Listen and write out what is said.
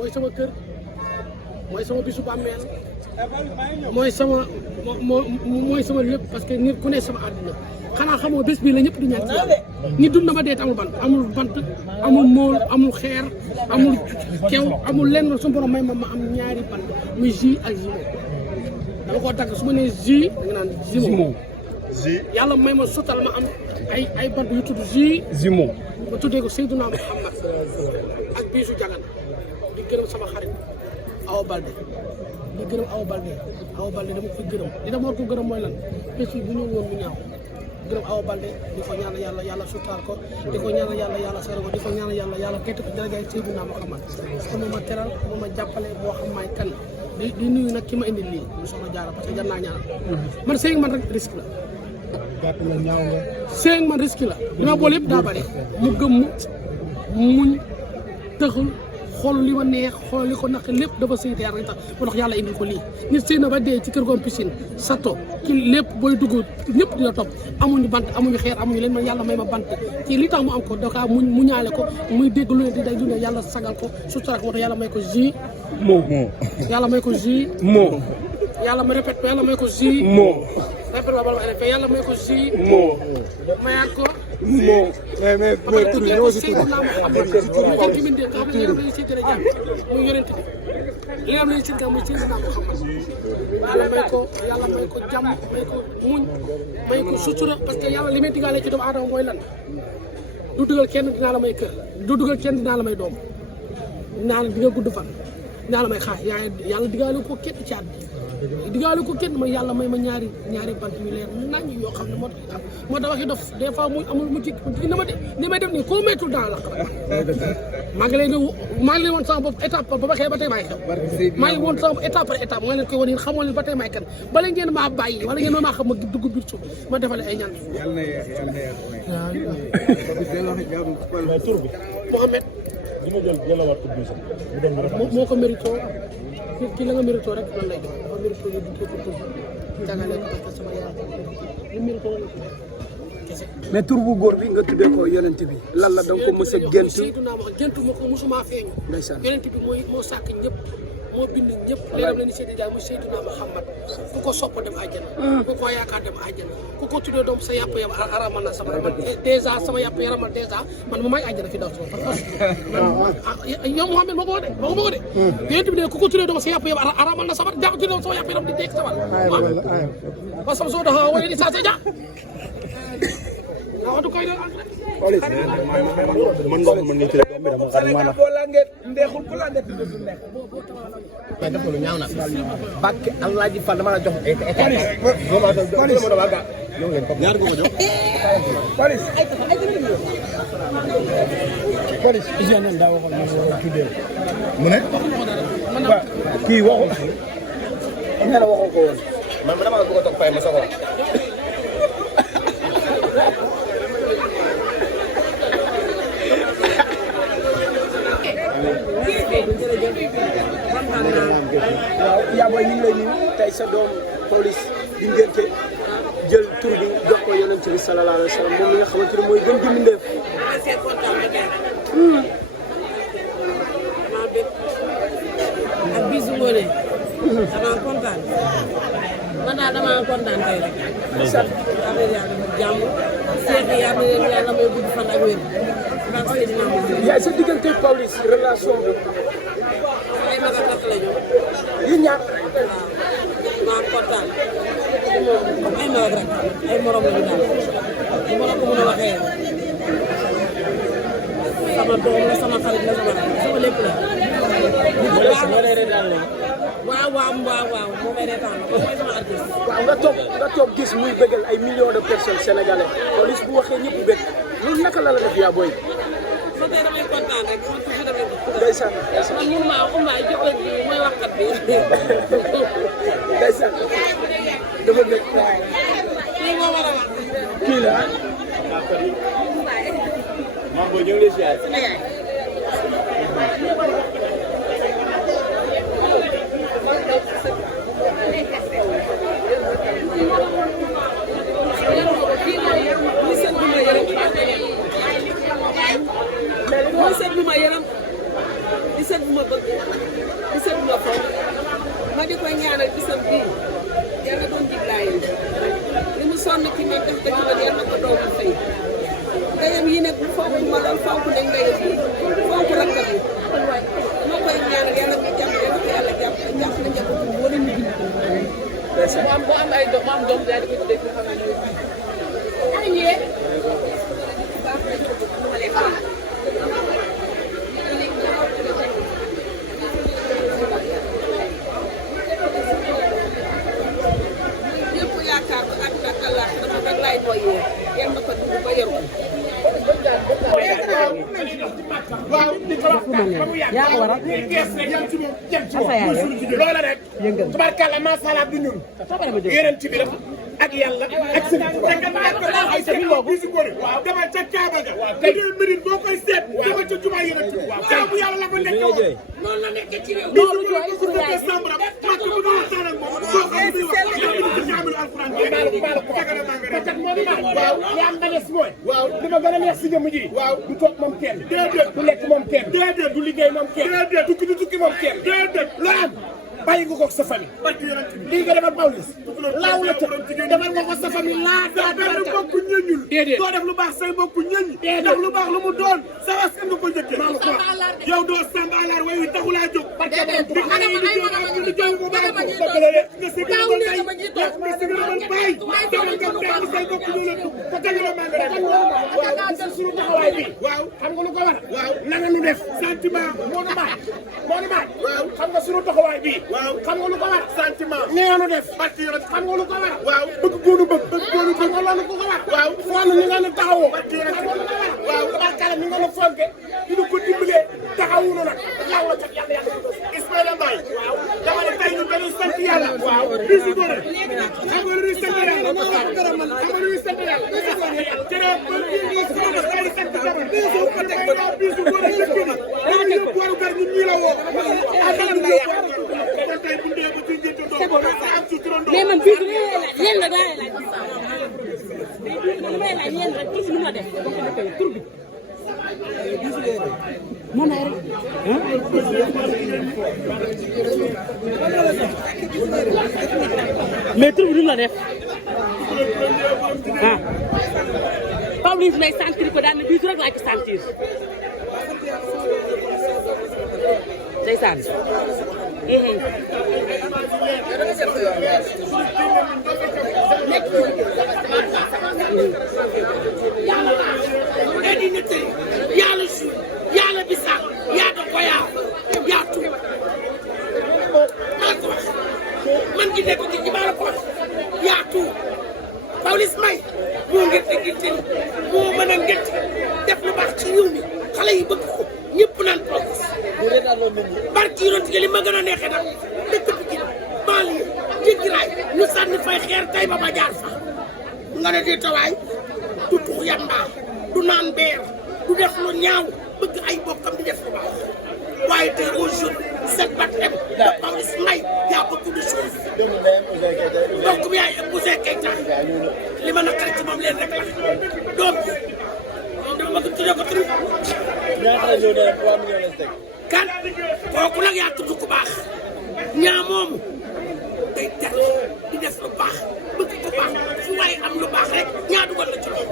mooy sama kër mooy sama bisu bàmmeel mooy sama lépp parce que nit ku ne sama àdduna xanaa xamoo bés bii la ñëpp di ñaan ci yàlla nit dund na ba dee amul bant amul mool amul xeer amul kew amul lenn suñu borom may ma am ñaari bant muy ji ak jumeau dama koo tagg su ma nee ji da nga naan jumeau yàlla may ma sottal ma am ay bant yu tudd jumeau ma tuddee ko Seydina Muhammad ak biisu jagan di gërëm sama xarit Awa Balde di gërëm Awa Balde dama koy gërëm li dama war ko gërëm mooy lan bés yi bu ñëw woon mu ñaaw gërëm Awa Balde di ko ñaanal yàlla sutaar ko di ko ñaanal yàlla seere ko di ko ñaanal yàlla tedd ko darajaay Seydina Muhammad sama ma teral ma jàppale boo xam maay kan di nuyu nag ki ma indi lii mu soxna Jaara parce que jar naa ñaanal man sëy man rek risque la sëy man risque la li ma boole yëpp daa bari mu gëm muñ tëxul xool li ma neex xool li ko naq lépp dafa sëy te yàlla tax moo tax yàlla indi ko lii nit sëy na ba dee ci kër goom piscine sato ki lépp booy dugg ñëpp di la topp amuñu bant amuñu xeer amuñu leen man yàlla may ma bant ci li tax mu am ko daka mu ñaale ko muy dégg lu ne di day dund yàlla sagal ko suturak moo tax yàlla may ko ji yàlla may ko ji yàlla ma répète yàlla may ko ji répète ba bala ma yàlla may ko ji mayaat ko mais tur bi ñëw si tur bi. muy yonent bi li nga xam ne Seydina muy Seydina Muhammad yàlla may ko jàmm may ko muñ may ko sutura parce que yàlla li may digaale ci doomu aadama mooy lan du dugal kenn dinaa la may kër du dugal kenn dinaa la may doom dinaa la di nga gudd fan dinaa la may xaar yàlla digaale ko kenn ci àddina digaale ko kenn may yàlla may ma ñaari bant yu leer nañ yoo xam ne moo tax waxi dof des fois muy amul mu ci na ma de li may def nii koo méttul dans la maa ngi leen woon sama bopp étape ba ba xëy ba tey maay xew maa ngi woon sama bopp étape par étape maa leen koy wan yéen xamoo leen ba tey maay kan bala ngeen maa bàyyi wala ngeen maa xam ma dugg biir suuf ma defale ay ñaan tur bi Mohamed dina jëlawaat ko bi sax moo ko mérito ki la nga mérito rek man lay jox dafa mérito ñu duggee ko tur jàngale ko parce que sama yaay li mérito kese mais tur bu góor bi nga tuddee ko yonent bi lan la da nga ko mës a gént. géntu ma ko mosuma feeñu yonent bi moo sàkk ñëpp moo bind ñëpp leeram la ni Seydina Jaay muy Seydina Muhammad ku ko sopp dem àjjana ku ko yaakaar dem àjjana ku ko tuddee doom sa yàpp yam aramal na sama man dèjà sama yàpp yaramal dèjà man ma may àjjana fi daw so yow Mouhamed moo ko wax de yonent bi ne ku ko tuddee doom sa yàpp yam aramal na sama daa ko tuddee doom sama yàpp yaram di dégg sama parce que soo doxaa wala di saa sa ja wax du koy doon man nga mën ni ci doom bi dama xam maanaam ndeexul ku la ndek du neex. mais def ko lu ñaaw na Bakke Alaaji Fall dama la jox état ñaar ko jox police hygiène daa waxoon ma tuddee mu ne waaw kii waxul nee na waxoo ko woon man dama la bëgg a toog fay ma soxla waaw yaa booy ñu ngi lay nuyu tey sa doom police di ngénte jël tur bi jox ko yonent bi sallallahu alayhi wa sallam moom mi nga xamante ne mooy gën di mbindeef. ak bisu ngoone dama kontaan man daal dama kontaan tey rek affaire yàlla jàmm seex yi yàlla leen yàlla may gudd fan ak wér ndax Seydina Muhammad yaay sa diggante police relation bi ay mag ak rakk lañu yi ñaar maa kontaan ay mag ak rakk ay morom lañu daal bu ma la ko mën a waxee sama doom la sama xarit la sama lépp la waaw moo may reetaan la mooy sama artiste. waaw nga toog gis muy bëggal ay millions de personnes sénégalais police bu waxee ñëpp bëgg loolu naka la def yaa booy. man tey damay kontaan rek man toujours damay kontaan. ndeysaan man mënuma wax umbaay jëkkër ji mooy waxkat bi. ndeysaan dafa nekk kii moo war a wax. kii la maam booy ñëw lay ziar mooy seet bu ma yërëm di seet bu ma bëgg mu am ay doom mu am doom daal di ko tuddee ki nga xam ne mooy ñëpp yaakaar ko ak nag Allah dama rek laay noyyee yéen na ko dugg ba yor ko. waaw di ko wax ba mu yàgg. yaa ko waral gees rek yam ci moom jëm ci moom. Asa yaay loola rek. yëngal tubarkalla macha allah du ñun. yeneen ci bi rek ak yàlla ak sëñ ay sa bisu góor waaw dama ca Kaaba ga te ñooy Médine boo koy seet dama ca jumaa yeneen ci waaw bu yàlla la ko nekk woon noonu la nekk ci réew loolu jooy pour décembre màkk bu ñu waxtaan ak moom boo xam ne wax ci amul alquran waaw li am ba des mooy waaw li ma gën a neex si jëmm ji waaw du toog moom kenn déedéet du lekk moom kenn déedéet du liggéey moom kenn déedéet du tukki moom kenn déedéet loo am bàyyi nga ko sa famille lii nga demal Pawlish laaw la tëb demal nga ko sa famille laa daa benn bokk ñëñul doo def lu baax say bokk ñëñ def lu baax lu mu doon sa askan nga ko jëkkee yow doo Samba Alar way wi taxulaa jóg di xale yi di jóg bu baax nga si gën a mën bay nga si gën a mën bay demal nga benn say bokk ñu la ko tegaloo maa nga rek waaw sa suñu taxawaay bi waaw xam nga lu ko war waaw na nga nu def sentiment moo nu maat waaw xam nga suñu taxawaay bi waaw xam nga lu ko war sentiment nee nga nu def xam nga lu ko war waaw bëgg góonu bëgg xam nga loolu ko war waaw foonu ni nga nu taxawoo xam nga lu ko war waaw tabarkala ni nga nu fonke ñu ko dimbalee taxawunu nag laaw la cat yàlla yàlla Ismaïla Mbaye waaw dama ne tey ñu dañuy sant yàlla waaw bisu góor xam nga lu ñuy sant yàlla xam nga lu ñuy sant yàlla tere ba ñu sama ay sant jabar bisu ko teg ba bisu góor dëkk ni dañu yóbbu waru gar ñun ñi la woo mais man bii bi yéen la daa laaj li may laaj yéen rek tur bi nu ma def ba ko defee tur bi moo nay rek mais tur bi nu la def ah Pawlish lay sentir ko daan ne bii rek laa ci sentir ndeysaan yàlla su yàlla bisaab yaa da koyaa yaa tu maa ko wax man gi nekk ci maa la ko wax yaa tu Pawlish Mbaye moo ngette gitteel moo mën a ngett def lu baax ci réew mi xale yi bëgg ko ñëpp naan Pawlish barki yonent li ma gën a neexee nag dëkk bi ci banlieue jéggi raay ñu sànni fay xeer tey ba ma jaar fa nga ne di tawaay du tux yamba du naan beer du def lu ñaaw bëgg ay bokkam di def lu baax waaye tey aujourd'hui cette baptême de Pawlish Mbaye y a beaucoup de choses donc bi yaay Ouzin Keita li ma naqari ci moom leen rek la doom bi moom dama bëgg tuddee ko tur kan kooku nag yaa tudd ku baax ñaa moomu day jar di def lu baax bëgg ku baax fu waaye am lu baax rek ñaa dugal la ci loolu